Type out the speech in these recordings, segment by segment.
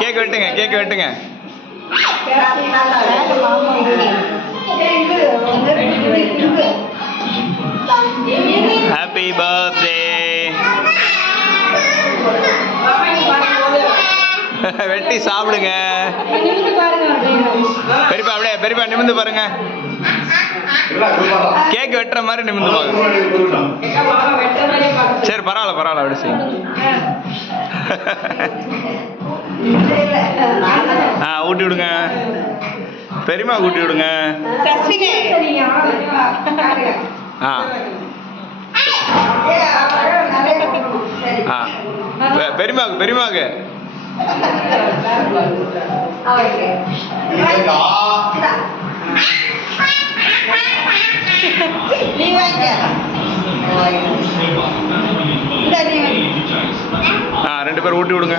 Cake வெட்டுங்க, cake வெட்டுங்க. Happy birthday. வெட்டி சாப்பிடுங்க. பெரியப்பா அப்படியே பெரியப்பா நிமிந்து பாருங்க. கேக் வெட்டுற மாதிரி நிமிந்து பாருங்க. சரி பரவாயில்ல பரவாயில்ல அப்படி செய்யுங்க. ஊட்டி விடுங்க. பெரியமா ஊட்டி விடுங்க. பெரியமாக்கு பெரியமாக்கு ரெண்டு பேரும் ஊட்டி விடுங்க.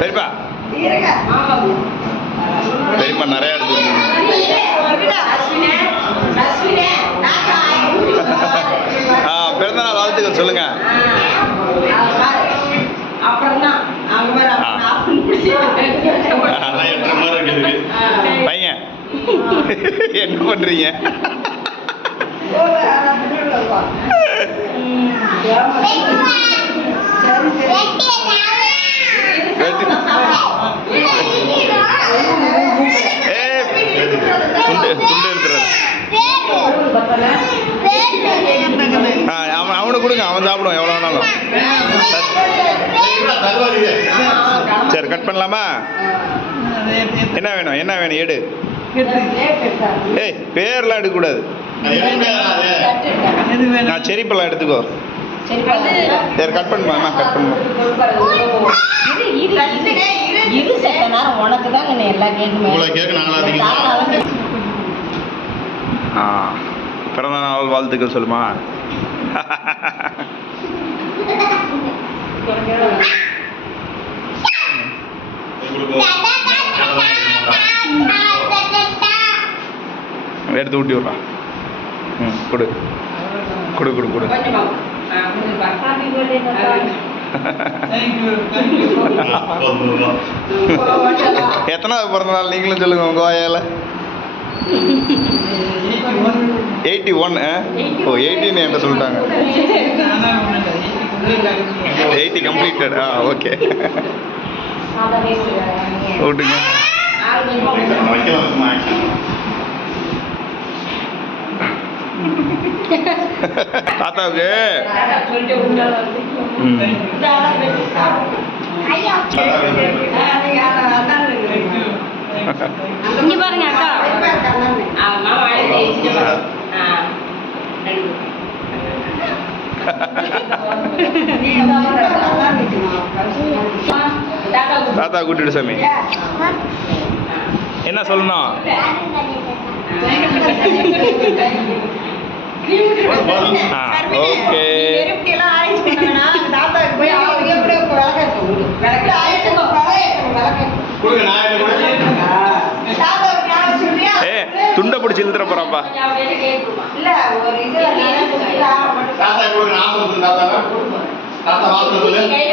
பெரியப்பா பெரியப்பா நிறைய எடுத்து பிறந்த நாள் வாழ்த்துக்கள் சொல்லுங்க. பையன் என்ன பண்றீங்க? அவனுக்கு கொடுங்க, அவன் சாப்பிடுவான் எவ்வளோ வேணாலும். சரி கட் பண்ணலாமா? என்ன வேணும் என்ன வேணும் எடு. ஏய் பேர்லாம் எடுக்கக்கூடாது. நான் செரிப்பெல்லாம் எடுத்துக்கோ. சரி கட் பண்ணுமா? கட் பண்ணுமா? பிறந்த நாள் வாழ்த்துக்கள் சொல்லுமா? எடுத்து ஊட்டி விட்றான். கொடு கொடு கொடு கொடு. எத்தனாவது பிறந்த நாள் நீங்களும் சொல்லுங்க உங்க வாயால. 81. ஓ 18 என்கிட்ட சொல்லிட்டாங்க. 80 கம்ப்ளீட்டட். ஓகே ஓட்டுங்க. தாத்தாவுக்கு இங்க பாருங்க அக்கா. தாத்தா கூட்டிட்டு சாமி என்ன சொல்லணும்? ஓகே துண்டை பிடிச்சி இழுத்துற போறாப்பா.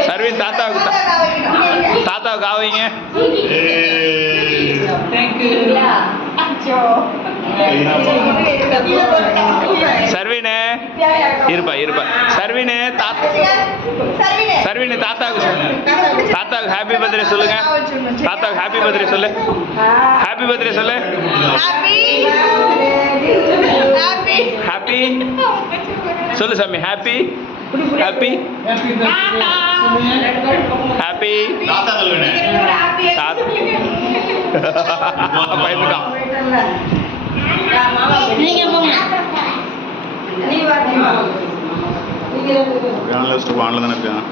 சர்வீஸ் தாத்தாவுக்கு தாத்தாவுக்கு ஆவீங்க. சர்வீனு இருப்பா இருப்பா. சர்வீனு சர்வீனு தாத்தாவுக்கு தாத்தாவுக்கு ஹாப்பி பர்த்டே சொல்லுங்க. தாத்தாவுக்கு ஹாப்பி பர்த்டே சொல்லு. ஹாப்பி பர்த்டே சொல்லு. ஹாப்பி சொல்லு சாமி. ஹாப்பி ஹாப்பி ஹாப்பி பயந்துட்டான். வானில் தானே இருக்காங்க.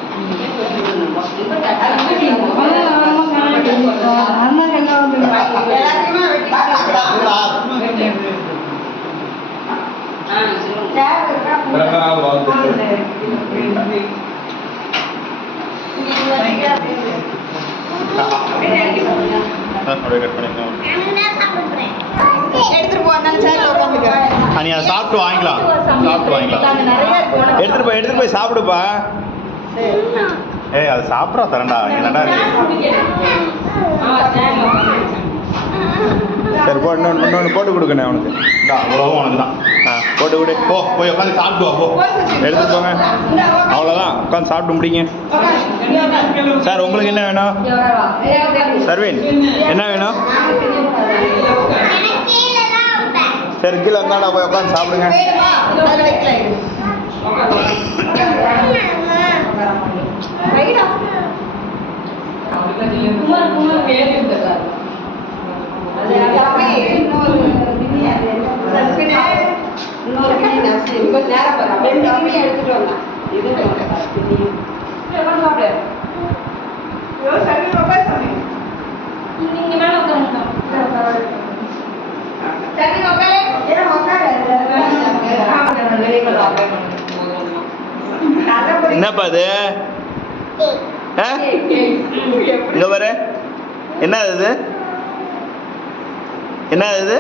நீ அதை சாப்பிட்டு வாங்கிக்கலாம். எடுத்துட்டு போய் சாப்பிடுப்பா. ஏய் அதை சாப்பிட்றா தரண்டா. என்னடா சரி இன்னொன்று போட்டு கொடுக்கணே அவனுக்கு. அவ்வளோவும் உனக்கு தான். போட்டு கொடு. போய் உட்காந்து சாப்பிட்டு வா. எடுத்துட்டு போங்க. அவ்வளோதான், உட்காந்து சாப்பிட்டு முடிங்க. சார் உங்களுக்கு என்ன வேணும்? சர்வீன் என்ன வேணும்? சரி கீழே இருந்தாடா, போய் உட்காந்து சாப்பிடுங்க. என்னப்பா அது? இங்க பாரு. என்ன இது? என்ன இது?